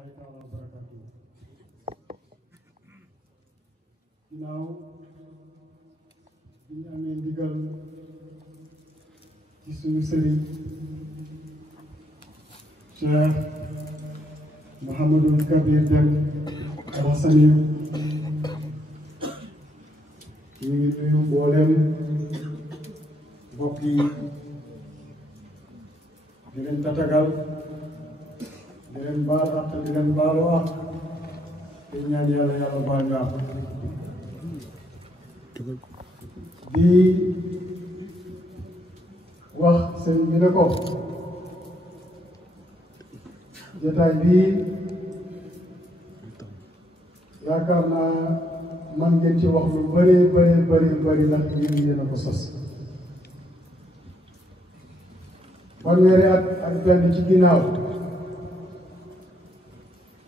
rahmatullahi taala wa barakatuh. Ginnaaw bi ñu amee ndigal ci suñu sëriñ Cheikh Mouhamadul Kabir Dem Al-Hassani ñu ngi nuyu mboolem mbokk yi di leen tatagal di leen baal ak di leen baalu ak di ñaan yàlla yàlla baal ñu ak di wax sëñ bi ne ko jotaay bi yaakaar naa man ngeen ci wax lu bëri ndax yéen a ko sos fanweeri at ak benn ci ginnaaw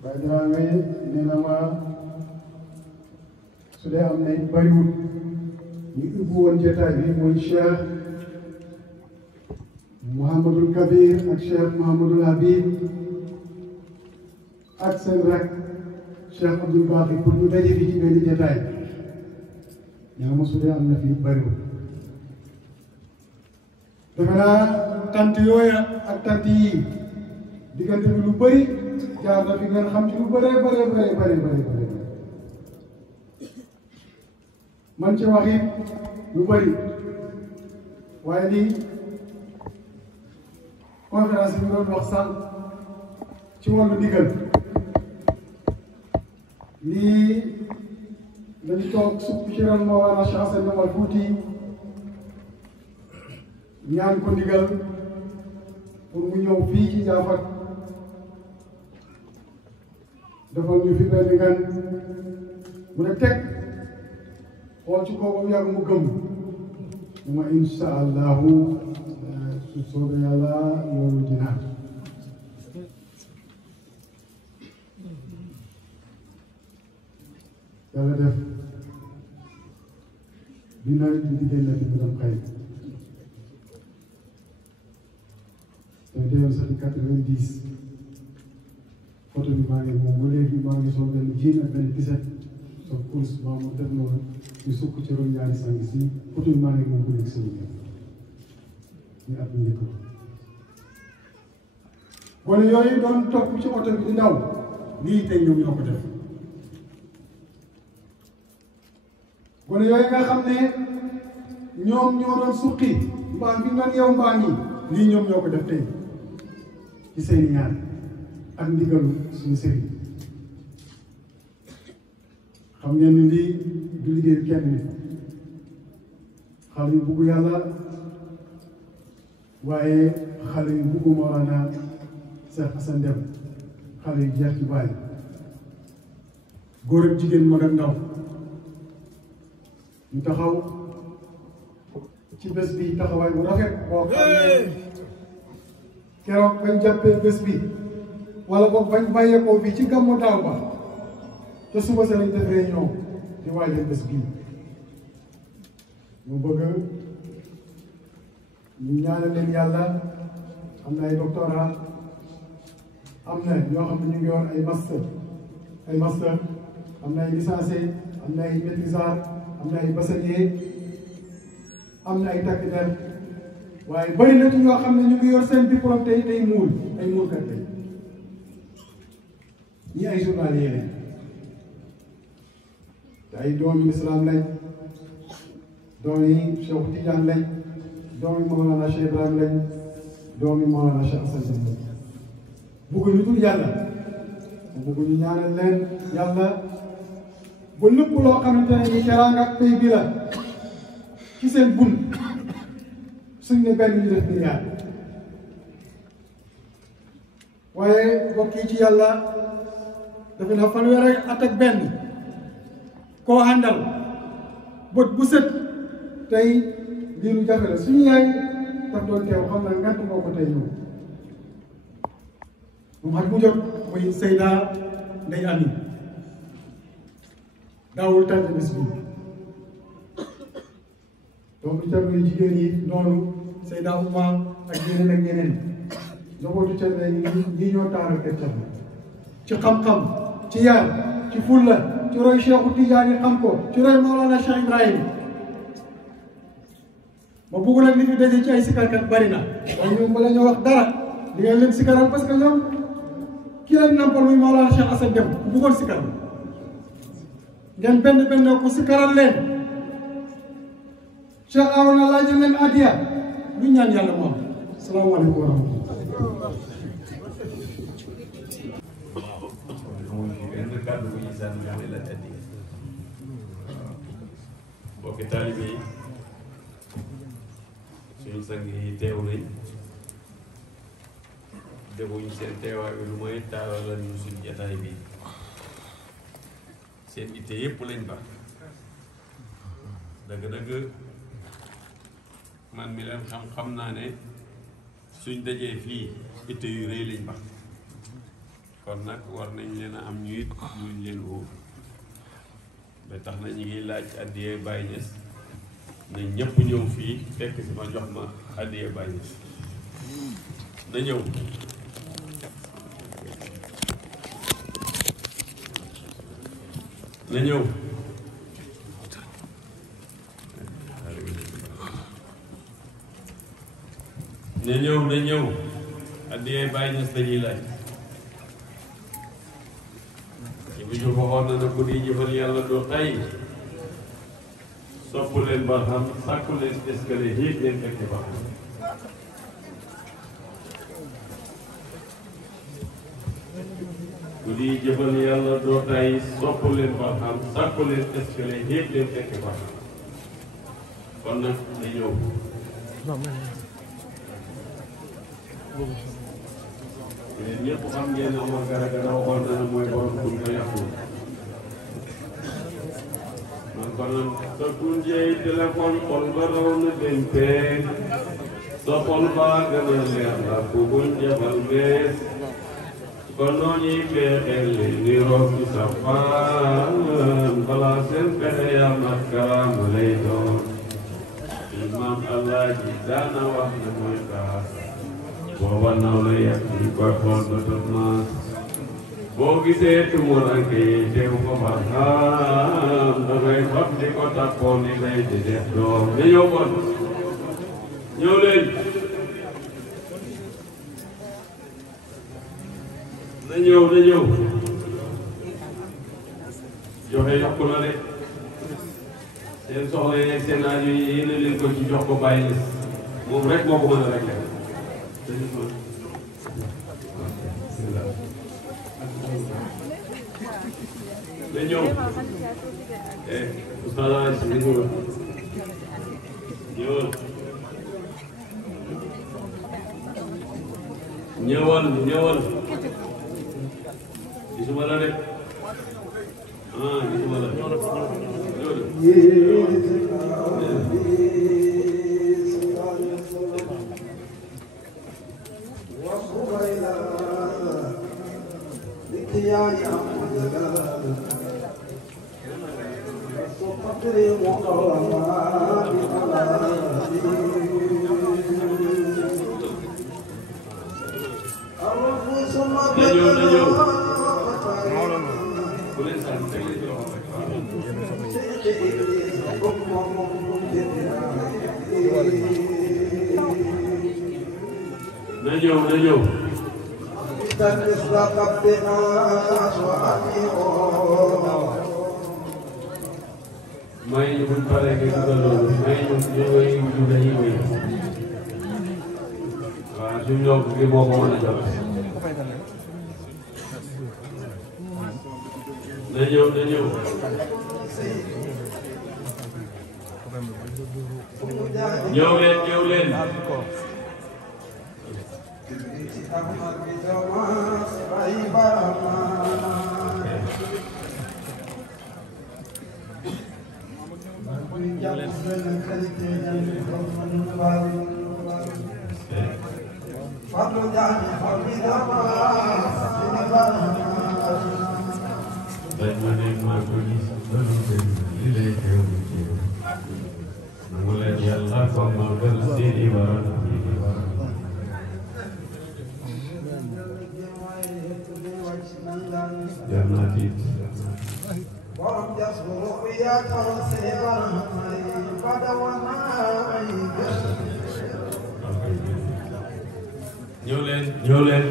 Baye Dramé nee na ma su dee am na bariwul ñu ubbi woon jotaay bi mooy Cheikh Mouhamadul Kabir ak Cheikh Mouhamadul Habib ak seen rek Cheikh Abdoul Baqi pour ñu daje fi ci benn jotaay ñaa ma su dee am na fi bariwul defe naa tant yooya ak tant yii diggante bi lu bëri jaar na fi ngeen xam ci lu bëri man ci wax it lu bëri waaye lii conférence bi doon wax sànq ci wàllu ndigal lii dañu toog sukk ci ron Mawlana Cheikh Hassan Omar Fouti ñaan ko ndigal pour mu ñëw fii ci Jaafat defal ñu fi benn gan mu ne teg xool ci kaw ba mu yàgg mu gëm mu ma insha allahu su soobee yàlla loolu dinaa yàlla def bi nawet bi di génn di dem xëy tey teyoon sax di 90 photo bi maa ngi moom ba léegi maa ngi sol benn jiin ak benn tiset so course maa mu def noonu ñu sukk ci ron ñaari sang si photo bi maa ngi moom ba léegi sama ñu at njëkk gone yooyu doon topp ci oto bi di daw lii tey ñoom ñoo ko def gone yooyu nga xam ne ñoom ñoo doon suqi mbaan bi man yow mbaan yi lii ñoom ñoo ko def tey ci seeni ñaan ak ndigalu suñu sëriñ xam ngeen ni lii du liggéey kenn nit xale yu bugg yàlla waaye xale yu bugg Mawlana Cheikh Hassan Deme xale yu jeex ci bàyyi góor ak jigéen mag ak ndaw ñu taxaw ci bés bi taxawaay bu rafet boo xam ne keroog bañ jàppee bés bi wala boog bañ bàyyeekoo bi ci gàmmu daaw ba te suba sa lañ def réunion di waajal bés bii mu bëgg ñu ñaanal leen yàlla am na ay doctorat am na ñoo xam ne ñu ngi yor ay master am na ay licencié am na ay maîtrisard am na ay bachelier am na ay takk der waaye bëri na ci ñoo xam ne ñu ngi yor seen diplôme tey muul ay muulkat tey ñi ay journalier lañ te ay doomi islam lañ doomi Cheikh Tidiane lañ doomi Mawlana Cheikh Ibrahim lañ doomi Mawlana Cheikh Hassan lañ bëgguñu dul yàlla bëgguñu ñaanal leen yàlla ba lépp loo xamante ne nii teraanga ak pay bi la ci seen bun suñ ne benn ñu def milliard waaye bokk yi ci yàlla dafa na fanweeri at ak benn koo àndal bët bu set tey lii lu jafe la suñu yaay daf doon teew xam na ngant moo ko tey ñëw moom at mu jot muy Seyda Ndeye Ami daawul tànn bés bi donc itam yu jigéen yi noonu Seyda Ouma ak ñeneen njabootu Thierno ñi ñoo taaral kër Thierno ci xam-xam ci yar ci fulla ci roy Cheikhu Tidiane xam ko ci roy Mawlana Cheikh Ibrahim ma bëgg nag li fi daje ci ay sikarkat bari na waaye ñoom bala ñoo wax dara di ngeen leen sikaral parce que ñoom kii lañ nampal muy Mawlana Cheikh Assane Dem ku bëggoon sikar ngeen benn ku sikaral leen Cheikh Arona laajal leen adiya lu ñaan yàlla moom salaamaaleykum wa rahmatulah. kàddu bu ñu sànni nga xam ne la addiya mbokki taalibe yi suñu sang yi teew nañ defuñ seen teewaay bi lu mooy taalal ñu suñu jataay bi seen itte yépp lañ ba dëgg-dëgg man mi leen xam naa ne suñ dajee fii itte yu rëy lañ ba kon nag war nañ leen a am ñu it luñ leen wóor ba tax na ñu ngi laaj addiyee Baye Niass ne ñëpp ñëw fii fekk si ma jox ma addiyee Baye Niass na ñëw na ñëw na ñëw addiyee Baye Niass dañuy laaj bi ñu waxoon na ne ku di jëfal yàlla doo tay sopp leen ba xam sàkku leen escalier yéeg leen fekk ba xam ku di jëfal yàlla doo tay sopp leen ba xam sàkku leen escalier yéeg leen fekk ba xam kon nag na ñëw yéen ñëpp xam ngeen Omar Garagara waxoon na ne mooy borom kun ko yàqu man kon sa kun jeey téléphone xol ba raw na démpee sa xol baa gën a leer la ku buñ jabal bees kon noo ñuy feexeel li ni roog ci sa faan balaa seen pexe yaa mat karaama lay doon imam Alaaji daana wax ne mooy kaas booba naw la yàq ñu koy xool ba tot maas boo gisee tumuranke yi teew ko barxaam dangay fab di ko tappoo ni lay di def doom na ñëw kon ñëw leen na ñëw joxe yokku la de seen soxla yi ak seen aajo yi yéene leen ko ci jox ko Baye Niass moom rek moo ko mën a régler na ñëw oustaz si ñëwal ñëwal gisuma la de gisuma la na ñëw may ñu buñ paree nga dugal loolu may ñu ñu dañuy wéy waaw suñu yokk gi moo ko mën a jot na ñëw ñëw leen ñëw leen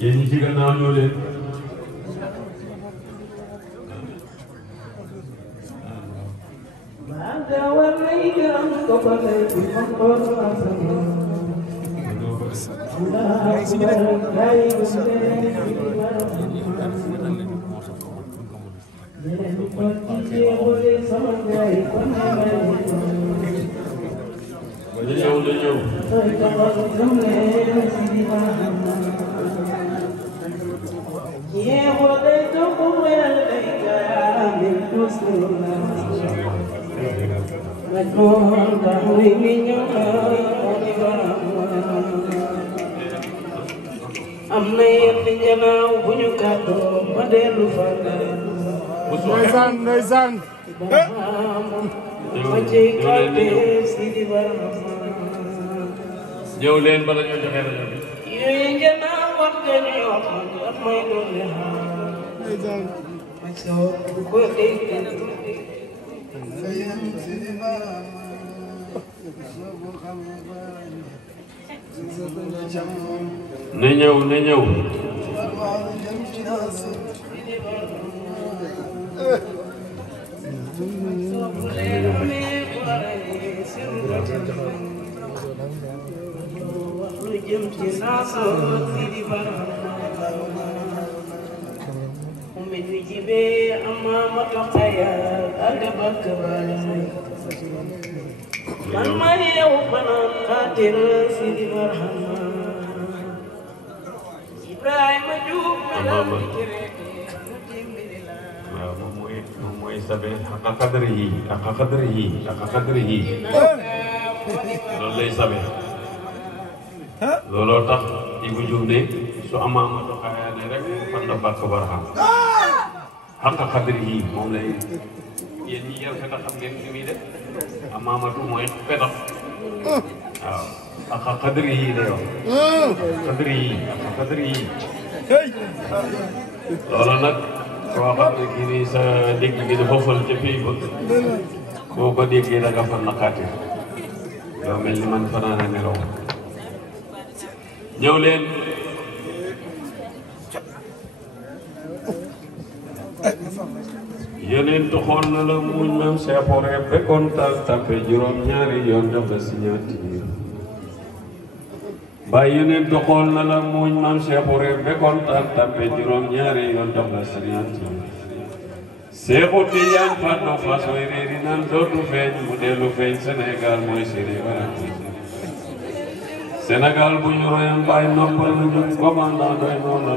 yéen ñi ci gannaaw ñëw leen ndeysaan ñëw leen bala ñoo joxe rajo bi na ñëw mooy sabe xaqa qadrihi loolu lay sabe looloo tax Ibou Diouf ne su amaamatu xayaane rek fan na bàkk barxam xaqa qadrihi moom lay yéen ñi yar fetax xam ngeen ni muy def amaamatu mooy fetax waaw xaqa qadrihi lay wax qadrihi loolu nag koo xam ne kii nii sa dégg gi dafa fël ca fii ba boo ko déggee da nga fan naqaati yow mel ni man fanaana nelaw ñëw leen yeneen toxoon na la muñ mam seexore bekkoon tal tappe juróom-ñaari yoon def la signature Baye yeneen toxoon na la muñ mam seexore bekkoon tal tappe juróom-ñaari yoon def la signature Seexu Tijaan Faddo fasoy réeri nan dootu feeñ mu dellu feeñ Sénégal mooy Sénégal Sénégal bu ñu royal Baye noppal nañu commandant doy noonu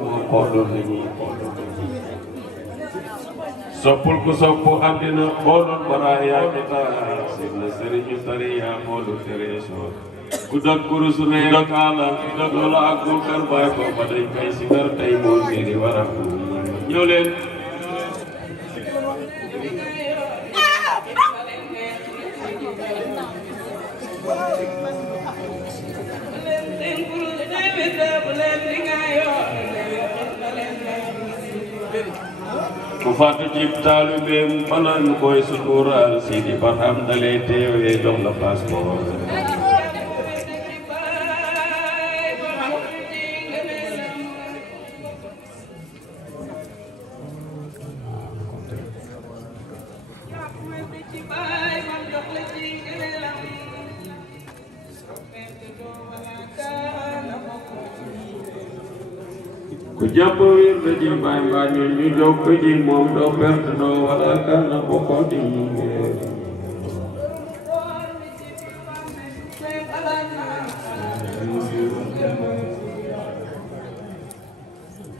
moo xoolul ni ñi soppul ku soppu àddina xoolul bara yaa ci taar sib na sëriñu tari yaa xoolu trésor ku dak kurusu ne kaala loolu ak bu kër Baye ko ba dañ koy si kër tey moo seeni wara ñëw leen ku faatu cib taalibeem fanaan koy suturaal Sidi Barham dalee teewee jox la passeport ku jàpp wér da ji Baye mbaa ñu jokk ji moom doo perte doo wala kana bokko di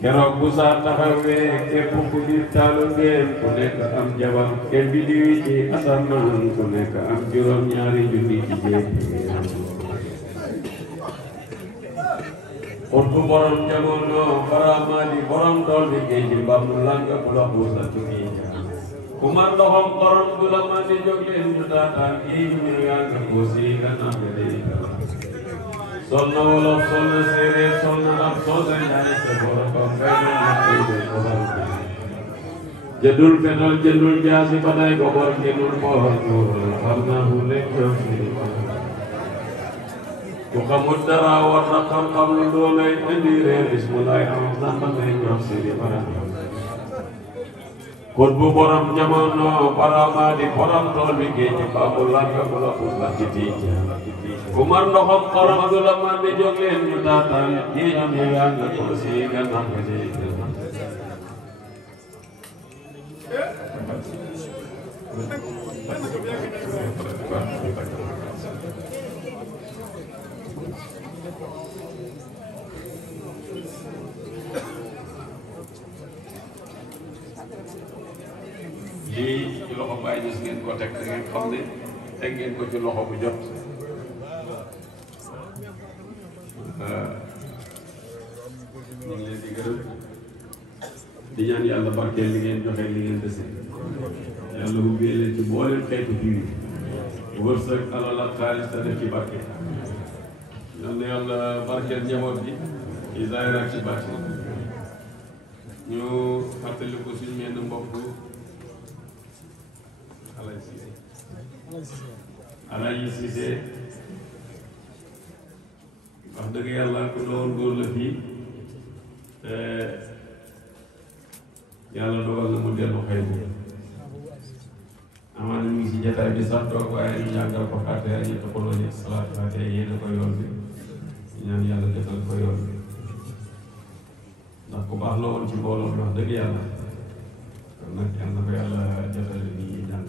keroog bu saa taxawee képp ku di taalu ngeen ku nekk am jabar kenn bi di ci asamaan ku nekk am juróom-ñaari junni jigéen Urdu borom jamono baramadi borom tool bi géej gi ba mu lang bu la buusa tugi ku mar loxom borom du la mandi jóg leen ñu daataan kii ñu yàgg ko si gannaaw bi day sol na wolof sol na séeréer sol na am sol na ñaari sa borom ko fay na koy de borom jëndul fetal jëndul jaasi ba day ko bor jëndul boor xam naa fu nekk ku xamul dara war na xam-xam lu doolay indi réer bismillah am na man lay ñox si di bara kon bu borom jamono barama di borom tool bi géej baabu làkk bu la pour la ci tiij bu mar ndoxam xorom du la man di jóg leen ñu taataan géejam yi yaa nga ko si nga napp si lii ci loxo Baye Niass ngeen ko teg da ngeen xam ne teg ngeen ko ci loxo bu jot ñu ngi leen di gërëm di ñaan yàlla barkeel li ngeen joxe li ngeen dese yàlla ubbee leen ci mboolem xeetu jiw yi wërsëg alal ak xaalis te def ci barke yal na yàlla barkeel njaboot bi ci zaahir ak ci baatin ñu fàttali ko suñu menn mbokk Alaaji Cissé wax dëgg yàlla ku doon góor la fii te yàlla dogal na mu dellu xëy na amaana ñu ngi si jataay bi sax toog waaye ñu jàngal ko fàtte ak ñetti xoloo ñetti salaatu fàtte yéene ko yoon bi ñaan yàlla defal ko yoon bi ndax ku baax la woon ci mbooloo bi wax dëgg yàlla kon nag yàlla na ko yàlla jotale ni ñuy jàng